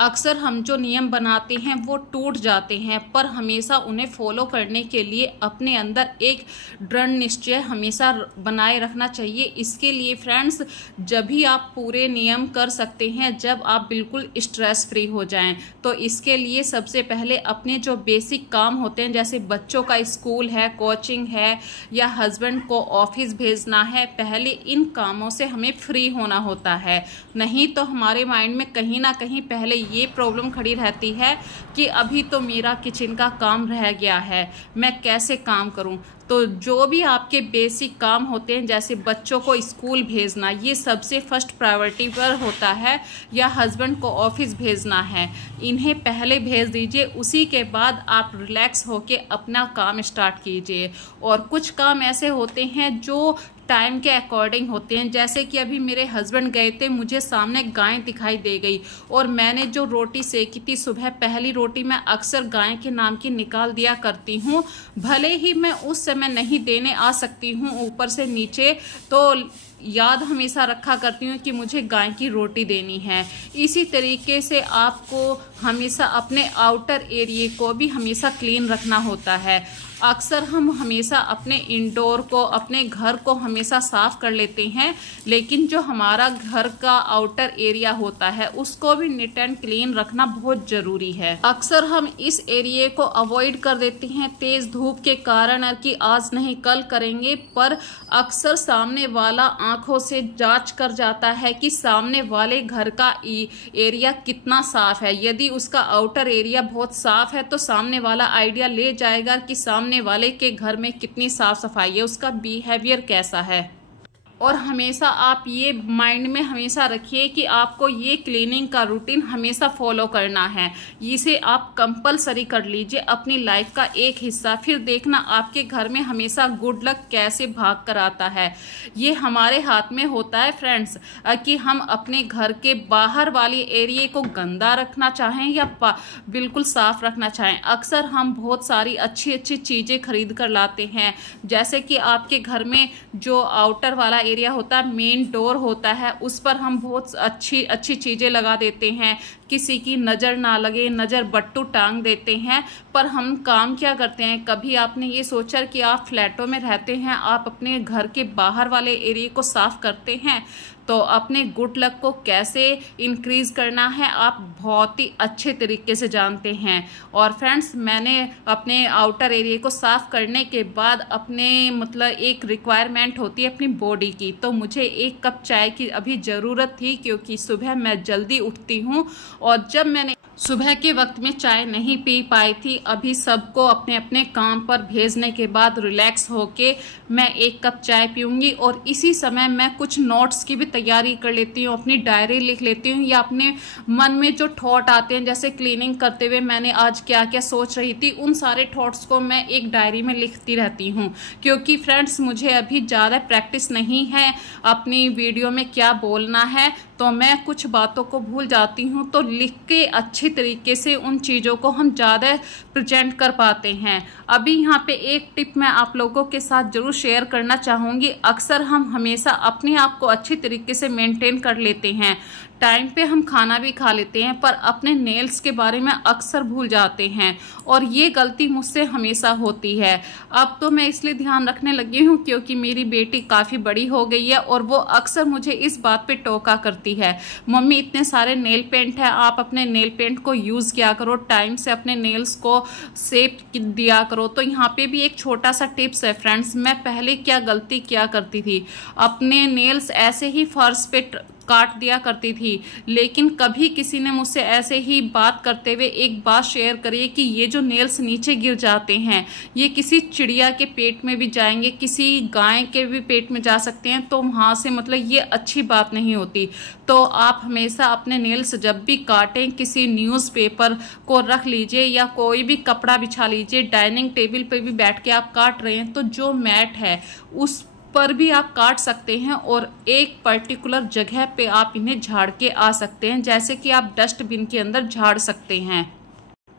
अक्सर हम जो नियम बनाते हैं वो टूट जाते हैं, पर हमेशा उन्हें फॉलो करने के लिए अपने अंदर एक दृढ़ निश्चय हमेशा बनाए रखना चाहिए। इसके लिए फ्रेंड्स, जब भी आप पूरे नियम कर सकते हैं जब आप बिल्कुल स्ट्रेस फ्री हो जाएं। तो इसके लिए सबसे पहले अपने जो बेसिक काम होते हैं, जैसे बच्चों का स्कूल है, कोचिंग है, या हस्बैंड को ऑफिस भेजना है, पहले इन कामों से हमें फ्री होना होता है। नहीं तो हमारे माइंड में कहीं ना कहीं पहले ये प्रॉब्लम खड़ी रहती है कि अभी तो मेरा किचन का काम रह गया है, मैं कैसे काम करूं। तो जो भी आपके बेसिक काम होते हैं, जैसे बच्चों को स्कूल भेजना, ये सबसे फर्स्ट प्रायोरिटी पर होता है, या हस्बैंड को ऑफिस भेजना है, इन्हें पहले भेज दीजिए। उसी के बाद आप रिलैक्स होके अपना काम स्टार्ट कीजिए। और कुछ काम ऐसे होते हैं जो टाइम के अकॉर्डिंग होते हैं, जैसे कि अभी मेरे हस्बैंड गए थे, मुझे सामने गाय दिखाई दे गई और मैंने जो रोटी सेकी थी सुबह, पहली रोटी मैं अक्सर गाय के नाम की निकाल दिया करती हूँ। भले ही मैं उस समय नहीं देने आ सकती हूँ ऊपर से नीचे, तो याद हमेशा रखा करती हूँ कि मुझे गाय की रोटी देनी है। इसी तरीके से आपको हमेशा अपने आउटर एरिया को भी हमेशा क्लीन रखना होता है। अक्सर हम हमेशा अपने इंडोर को, अपने घर को हमेशा साफ कर लेते हैं, लेकिन जो हमारा घर का आउटर एरिया होता है उसको भी नीट एंड क्लीन रखना बहुत जरूरी है। अक्सर हम इस एरिया को अवॉइड कर देते हैं तेज धूप के कारण, कि आज नहीं कल करेंगे, पर अक्सर सामने वाला आंखों से जांच कर जाता है कि सामने वाले घर का एरिया कितना साफ है। यदि उसका आउटर एरिया बहुत साफ है तो सामने वाला आइडिया ले जाएगा कि सामने वाले के घर में कितनी साफ सफाई है, उसका बिहेवियर कैसा है। और हमेशा आप ये माइंड में हमेशा रखिए कि आपको ये क्लीनिंग का रूटीन हमेशा फॉलो करना है। इसे आप कंपलसरी कर लीजिए अपनी लाइफ का एक हिस्सा। फिर देखना आपके घर में हमेशा गुड लक कैसे भाग कर आता है। ये हमारे हाथ में होता है फ्रेंड्स, कि हम अपने घर के बाहर वाली एरिया को गंदा रखना चाहें या बिल्कुल साफ रखना चाहें। अक्सर हम बहुत सारी अच्छी अच्छी चीज़ें खरीद कर लाते हैं, जैसे कि आपके घर में जो आउटर वाला एरिया होता है, मेन डोर होता है, उस पर हम बहुत अच्छी अच्छी चीज़ें लगा देते हैं, किसी की नज़र ना लगे, नज़र बट्टू टांग देते हैं। पर हम काम क्या करते हैं, कभी आपने ये सोचा कि आप फ्लैटों में रहते हैं, आप अपने घर के बाहर वाले एरिया को साफ करते हैं? तो अपने गुड लक को कैसे इंक्रीज करना है आप बहुत ही अच्छे तरीके से जानते हैं। और फ्रेंड्स, मैंने अपने आउटर एरिया को साफ करने के बाद अपने एक रिक्वायरमेंट होती है अपनी बॉडी की, तो मुझे 1 कप चाय की अभी ज़रूरत थी, क्योंकि सुबह मैं जल्दी उठती हूँ और जब मैंने सुबह के वक्त में चाय नहीं पी पाई थी, अभी सबको अपने अपने काम पर भेजने के बाद रिलैक्स होके मैं 1 कप चाय पीऊँगी। और इसी समय मैं कुछ नोट्स की भी तैयारी कर लेती हूँ, अपनी डायरी लिख लेती हूँ, या अपने मन में जो थॉट आते हैं, जैसे क्लीनिंग करते हुए मैंने आज क्या क्या सोच रही थी, उन सारे थॉट्स को मैं एक डायरी में लिखती रहती हूँ। क्योंकि फ्रेंड्स, मुझे अभी ज़्यादा प्रैक्टिस नहीं है अपनी वीडियो में क्या बोलना है, तो मैं कुछ बातों को भूल जाती हूँ। तो लिख के अच्छी तरीके से उन चीज़ों को हम ज़्यादा प्रेजेंट कर पाते हैं। अभी यहाँ पे एक टिप मैं आप लोगों के साथ ज़रूर शेयर करना चाहूँगी। अक्सर हम हमेशा अपने आप को अच्छी तरीके से मेंटेन कर लेते हैं, टाइम पे हम खाना भी खा लेते हैं, पर अपने नेल्स के बारे में अक्सर भूल जाते हैं, और ये गलती मुझसे हमेशा होती है। अब तो मैं इसलिए ध्यान रखने लगी हूँ क्योंकि मेरी बेटी काफ़ी बड़ी हो गई है, और वो अक्सर मुझे इस बात पे टोका करती है, मम्मी इतने सारे नेल पेंट है, आप अपने नेल पेंट को यूज़ किया करो, टाइम से अपने नेल्स को शेप दिया करो। तो यहाँ पे भी एक छोटा सा टिप्स है फ्रेंड्स। मैं पहले क्या गलती किया करती थी, अपने नेल्स ऐसे ही फर्श पे काट दिया करती थी, लेकिन कभी किसी ने मुझसे ऐसे ही बात करते हुए एक बात शेयर करी कि ये जो नेल्स नीचे गिर जाते हैं, ये किसी चिड़िया के पेट में भी जाएंगे, किसी गाय के भी पेट में जा सकते हैं, तो वहाँ से ये अच्छी बात नहीं होती। तो आप हमेशा अपने नेल्स जब भी काटें, किसी न्यूज़पेपर को रख लीजिए या कोई भी कपड़ा बिछा लीजिए, डाइनिंग टेबल पर भी बैठ के आप काट रहे हैं तो जो मैट है उस पर भी आप काट सकते हैं, और एक पर्टिकुलर जगह पे आप इन्हें झाड़ के आ सकते हैं, जैसे कि आप डस्टबिन के अंदर झाड़ सकते हैं।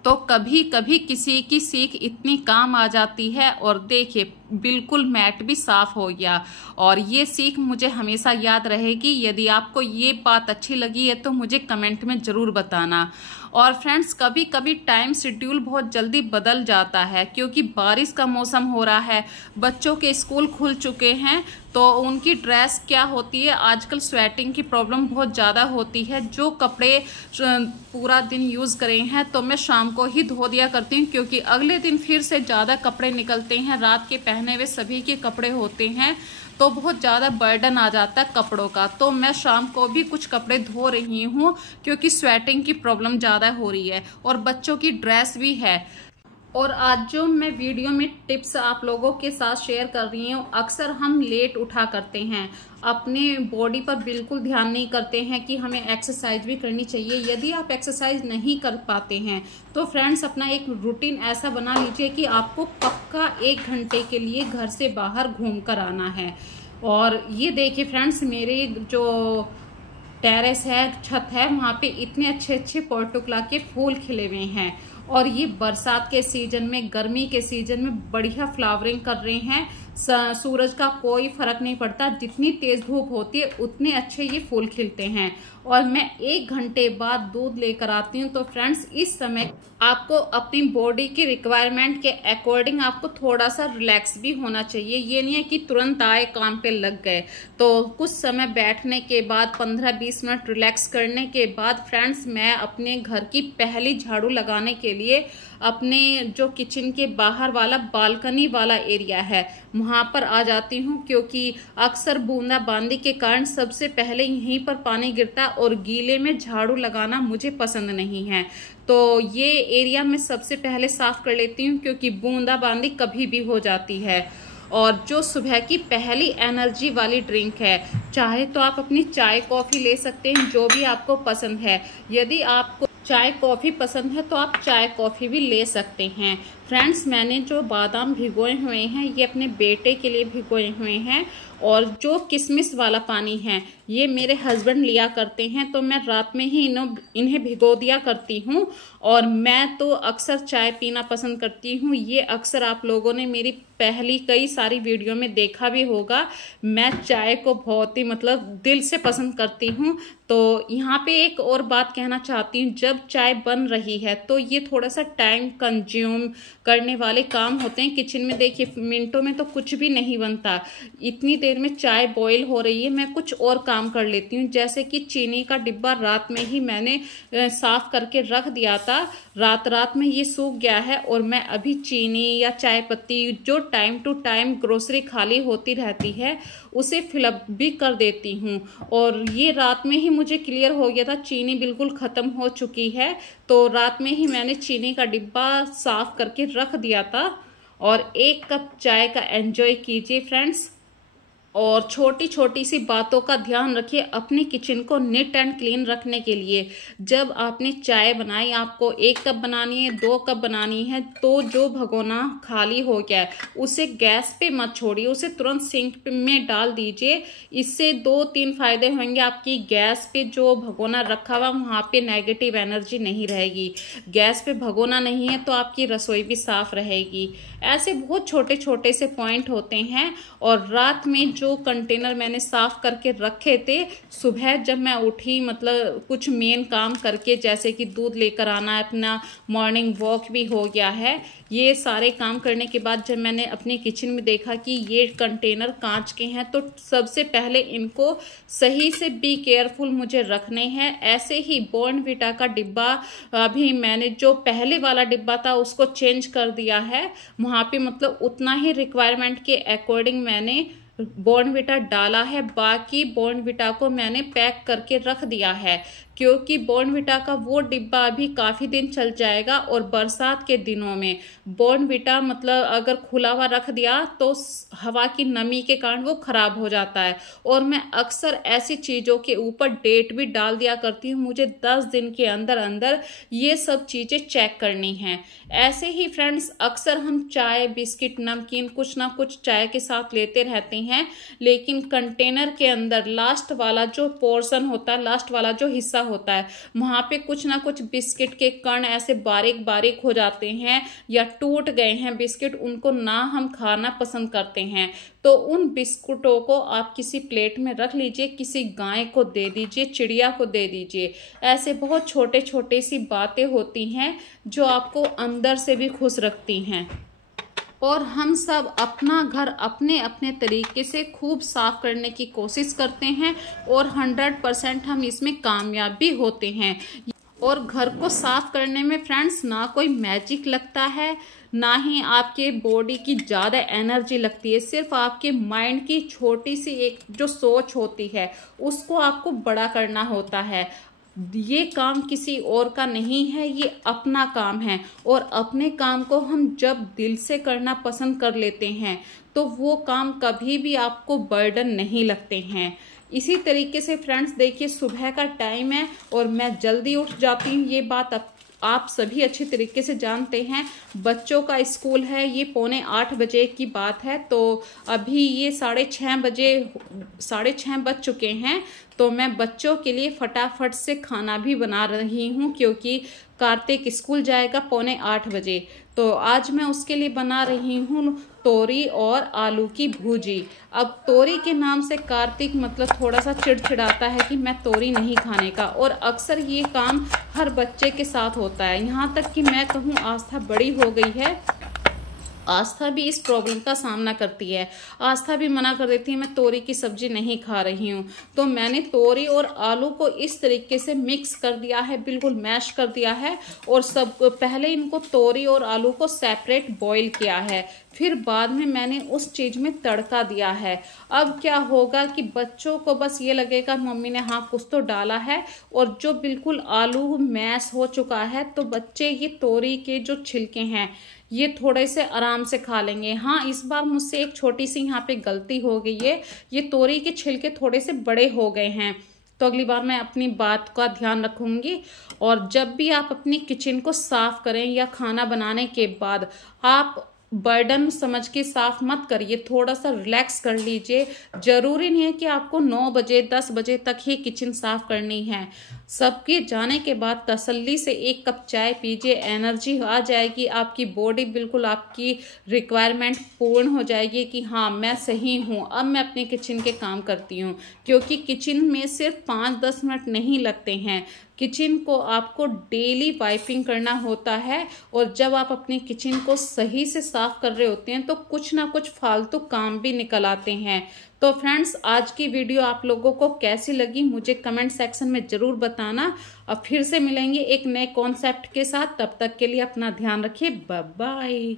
तो कभी कभी किसी की सीख इतनी काम आ जाती है। और देखिए, बिल्कुल मैट भी साफ हो गया। और ये सीख मुझे हमेशा याद रहेगी। यदि आपको ये बात अच्छी लगी है तो मुझे कमेंट में ज़रूर बताना। और फ्रेंड्स, कभी कभी टाइम शेड्यूल बहुत जल्दी बदल जाता है क्योंकि बारिश का मौसम हो रहा है, बच्चों के स्कूल खुल चुके हैं, तो उनकी ड्रेस क्या होती है, आजकल स्वेटिंग की प्रॉब्लम बहुत ज़्यादा होती है। जो कपड़े पूरा दिन यूज़ करें हैं तो मैं शाम को ही धो दिया करती हूँ, क्योंकि अगले दिन फिर से ज़्यादा कपड़े निकलते हैं। रात के पहने हुए सभी के कपड़े होते हैं तो बहुत ज़्यादा बर्डन आ जाता है कपड़ों का। तो मैं शाम को भी कुछ कपड़े धो रही हूँ क्योंकि स्वेटिंग की प्रॉब्लम ज़्यादा हो रही है और बच्चों की ड्रेस भी है। और आज जो मैं वीडियो में टिप्स आप लोगों के साथ शेयर कर रही हूँ, अक्सर हम लेट उठा करते हैं, अपने बॉडी पर बिल्कुल ध्यान नहीं करते हैं कि हमें एक्सरसाइज भी करनी चाहिए। यदि आप एक्सरसाइज नहीं कर पाते हैं तो फ्रेंड्स, अपना एक रूटीन ऐसा बना लीजिए कि आपको पक्का 1 घंटे के लिए घर से बाहर घूम कर आना है। और ये देखिए फ्रेंड्स, मेरे जो टेरेस है, छत है, वहाँ पे इतने अच्छे अच्छे पोर्टुकला के फूल खिले हुए हैं। और ये बरसात के सीजन में, गर्मी के सीजन में बढ़िया फ्लावरिंग कर रहे हैं। सूरज का कोई फर्क नहीं पड़ता, जितनी तेज धूप होती है उतने अच्छे ये फूल खिलते हैं। और मैं 1 घंटे बाद दूध लेकर आती हूँ। तो फ्रेंड्स, इस समय आपको अपनी बॉडी की रिक्वायरमेंट के अकॉर्डिंग आपको थोड़ा सा रिलैक्स भी होना चाहिए। ये नहीं है कि तुरंत आए काम पे लग गए। तो कुछ समय बैठने के बाद, 15-20 मिनट रिलैक्स करने के बाद फ्रेंड्स, मैं अपने घर की पहली झाड़ू लगाने के लिए अपने जो किचन के बाहर वाला बालकनी वाला एरिया है वहां पर आ जाती हूँ, क्योंकि अक्सर बूंदाबांदी के कारण सबसे पहले यहीं पर पानी गिरता है और गीले में झाड़ू लगाना मुझे पसंद नहीं है। तो ये एरिया मैं सबसे पहले साफ कर लेती हूँ, क्योंकि बूंदाबांदी कभी भी हो जाती है। और जो सुबह की पहली एनर्जी वाली ड्रिंक है, चाहे तो आप अपनी चाय कॉफी ले सकते हैं, जो भी आपको पसंद है। यदि आपको चाय कॉफ़ी पसंद है तो आप चाय कॉफ़ी भी ले सकते हैं। फ्रेंड्स, मैंने जो बादाम भिगोए हुए हैं ये अपने बेटे के लिए भिगोए हुए हैं। और जो किशमिश वाला पानी है ये मेरे हस्बैंड लिया करते हैं, तो मैं रात में ही इन्हें भिगो दिया करती हूँ। और मैं तो अक्सर चाय पीना पसंद करती हूँ। ये अक्सर आप लोगों ने मेरी पहली कई सारी वीडियो में देखा भी होगा। मैं चाय को बहुत ही दिल से पसंद करती हूँ। तो यहाँ पे एक और बात कहना चाहती हूँ, जब चाय बन रही है तो ये थोड़ा सा टाइम कंज्यूम करने वाले काम होते हैं। किचन में देखिए, मिनटों में तो कुछ भी नहीं बनता। इतनी देर में चाय बॉईल हो रही है, मैं कुछ और काम कर लेती हूँ। जैसे कि चीनी का डिब्बा रात में ही मैंने साफ करके रख दिया था, रात में ये सूख गया है। और मैं अभी चीनी या चाय पत्ती जो टाइम टू टाइम ग्रोसरी खाली होती रहती है उसे फिलअप भी कर देती हूँ। और ये रात में ही मुझे क्लियर हो गया था, चीनी बिल्कुल ख़त्म हो चुकी है। तो रात में ही मैंने चीनी का डिब्बा साफ करके रख दिया था। और 1 कप चाय का एंजॉय कीजिए फ्रेंड्स। और छोटी छोटी सी बातों का ध्यान रखिए अपने किचन को नीट एंड क्लीन रखने के लिए। जब आपने चाय बनाई, आपको 1 कप बनानी है, 2 कप बनानी है, तो जो भगोना खाली हो गया है उसे गैस पे मत छोड़िए, उसे तुरंत सिंक में डाल दीजिए। इससे 2-3 फायदे होंगे। आपकी गैस पे जो भगोना रखा हुआ वहाँ पे नेगेटिव एनर्जी नहीं रहेगी। गैस पे भगोना नहीं है तो आपकी रसोई भी साफ रहेगी। ऐसे बहुत छोटे छोटे से पॉइंट होते हैं। और रात में जो कंटेनर मैंने साफ करके रखे थे, सुबह जब मैं उठी, कुछ मेन काम करके, जैसे कि दूध लेकर आना है, अपना मॉर्निंग वॉक भी हो गया है, ये सारे काम करने के बाद जब मैंने अपने किचन में देखा कि ये कंटेनर कांच के हैं, तो सबसे पहले इनको सही से बी केयरफुल मुझे रखने हैं। ऐसे ही बॉर्नविटा का डिब्बा, अभी मैंने जो पहले वाला डिब्बा था उसको चेंज कर दिया है। वहाँ पे उतना ही रिक्वायरमेंट के अकॉर्डिंग मैंने बॉर्नविटा डाला है। बाकी बॉर्नविटा को मैंने पैक करके रख दिया है, क्योंकि बॉर्नविटा का वो डिब्बा अभी काफ़ी दिन चल जाएगा। और बरसात के दिनों में बॉर्नविटा अगर खुला हुआ रख दिया तो हवा की नमी के कारण वो ख़राब हो जाता है। और मैं अक्सर ऐसी चीज़ों के ऊपर डेट भी डाल दिया करती हूँ, मुझे 10 दिन के अंदर अंदर ये सब चीज़ें चेक करनी हैं। ऐसे ही फ्रेंड्स, अक्सर हम चाय, बिस्किट, नमकीन कुछ ना कुछ चाय के साथ लेते रहते हैं, लेकिन कंटेनर के अंदर लास्ट वाला जो पोर्शन होता है, लास्ट वाला जो हिस्सा होता है, वहाँ पे कुछ ना कुछ बिस्किट के कण ऐसे बारीक बारीक हो जाते हैं या टूट गए हैं बिस्किट, उनको ना हम खाना पसंद करते हैं। तो उन बिस्कुटों को आप किसी प्लेट में रख लीजिए, किसी गाय को दे दीजिए, चिड़िया को दे दीजिए। ऐसे बहुत छोटे छोटे सी बातें होती हैं जो आपको अंदर से भी खुश रखती हैं। और हम सब अपना घर अपने अपने तरीके से खूब साफ करने की कोशिश करते हैं और 100% हम इसमें कामयाब भी होते हैं। और घर को साफ करने में फ्रेंड्स ना कोई मैजिक लगता है, ना ही आपके बॉडी की ज़्यादा एनर्जी लगती है, सिर्फ आपके माइंड की छोटी सी एक जो सोच होती है उसको आपको बड़ा करना होता है। ये काम किसी और का नहीं है, ये अपना काम है। और अपने काम को हम जब दिल से करना पसंद कर लेते हैं तो वो काम कभी भी आपको बर्डन नहीं लगते हैं। इसी तरीके से फ्रेंड्स देखिए, सुबह का टाइम है और मैं जल्दी उठ जाती हूँ, ये बात आप सभी अच्छी तरीके से जानते हैं। बच्चों का स्कूल है, ये 7:45 बजे की बात है, तो अभी ये 6:30 बज चुके हैं। तो मैं बच्चों के लिए फटाफट से खाना भी बना रही हूँ, क्योंकि कार्तिक स्कूल जाएगा 7:45 बजे। तो आज मैं उसके लिए बना रही हूँ तोरी और आलू की भुजी। अब तोरी के नाम से कार्तिक मतलब थोड़ा सा चिड़चिड़ाता है कि मैं तोरी नहीं खाने का, और अक्सर ये काम हर बच्चे के साथ होता है। यहाँ तक कि मैं कहूँ आस्था बड़ी हो गई है, आस्था भी इस प्रॉब्लम का सामना करती है। आस्था भी मना कर देती है मैं तोरी की सब्जी नहीं खा रही हूँ। तो मैंने तोरी और आलू को इस तरीके से मिक्स कर दिया है, बिल्कुल मैश कर दिया है, और सब पहले इनको तोरी और आलू को सेपरेट बॉईल किया है, फिर बाद में मैंने उस चीज़ में तड़का दिया है। अब क्या होगा कि बच्चों को बस ये लगेगा मम्मी ने हाँ कुछ तो डाला है, और जो बिल्कुल आलू मैश हो चुका है तो बच्चे ये तोरी के जो छिलके हैं ये थोड़े से आराम से खा लेंगे। हाँ, इस बार मुझसे एक छोटी सी यहाँ पे गलती हो गई है, ये तोरी के छिलके थोड़े से बड़े हो गए हैं, तो अगली बार मैं अपनी बात का ध्यान रखूंगी। और जब भी आप अपनी किचन को साफ करें या खाना बनाने के बाद, आप बर्डन समझ के साफ मत करिए, थोड़ा सा रिलैक्स कर लीजिए। जरूरी नहीं है कि आपको 9 बजे 10 बजे तक ही किचन साफ करनी है। सबके जाने के बाद तसल्ली से 1 कप चाय पीजिए, एनर्जी आ जाएगी, आपकी बॉडी बिल्कुल आपकी रिक्वायरमेंट पूर्ण हो जाएगी कि हाँ मैं सही हूँ, अब मैं अपने किचन के काम करती हूँ। क्योंकि किचन में सिर्फ 5-10 मिनट नहीं लगते हैं, किचन को आपको डेली वाइपिंग करना होता है, और जब आप अपने किचन को सही से साफ कर रहे होते हैं तो कुछ ना कुछ फालतू काम भी निकल आते हैं। तो फ्रेंड्स, आज की वीडियो आप लोगों को कैसी लगी मुझे कमेंट सेक्शन में ज़रूर बताना। अब फिर से मिलेंगे एक नए कॉन्सेप्ट के साथ, तब तक के लिए अपना ध्यान रखिए, बाय बाय।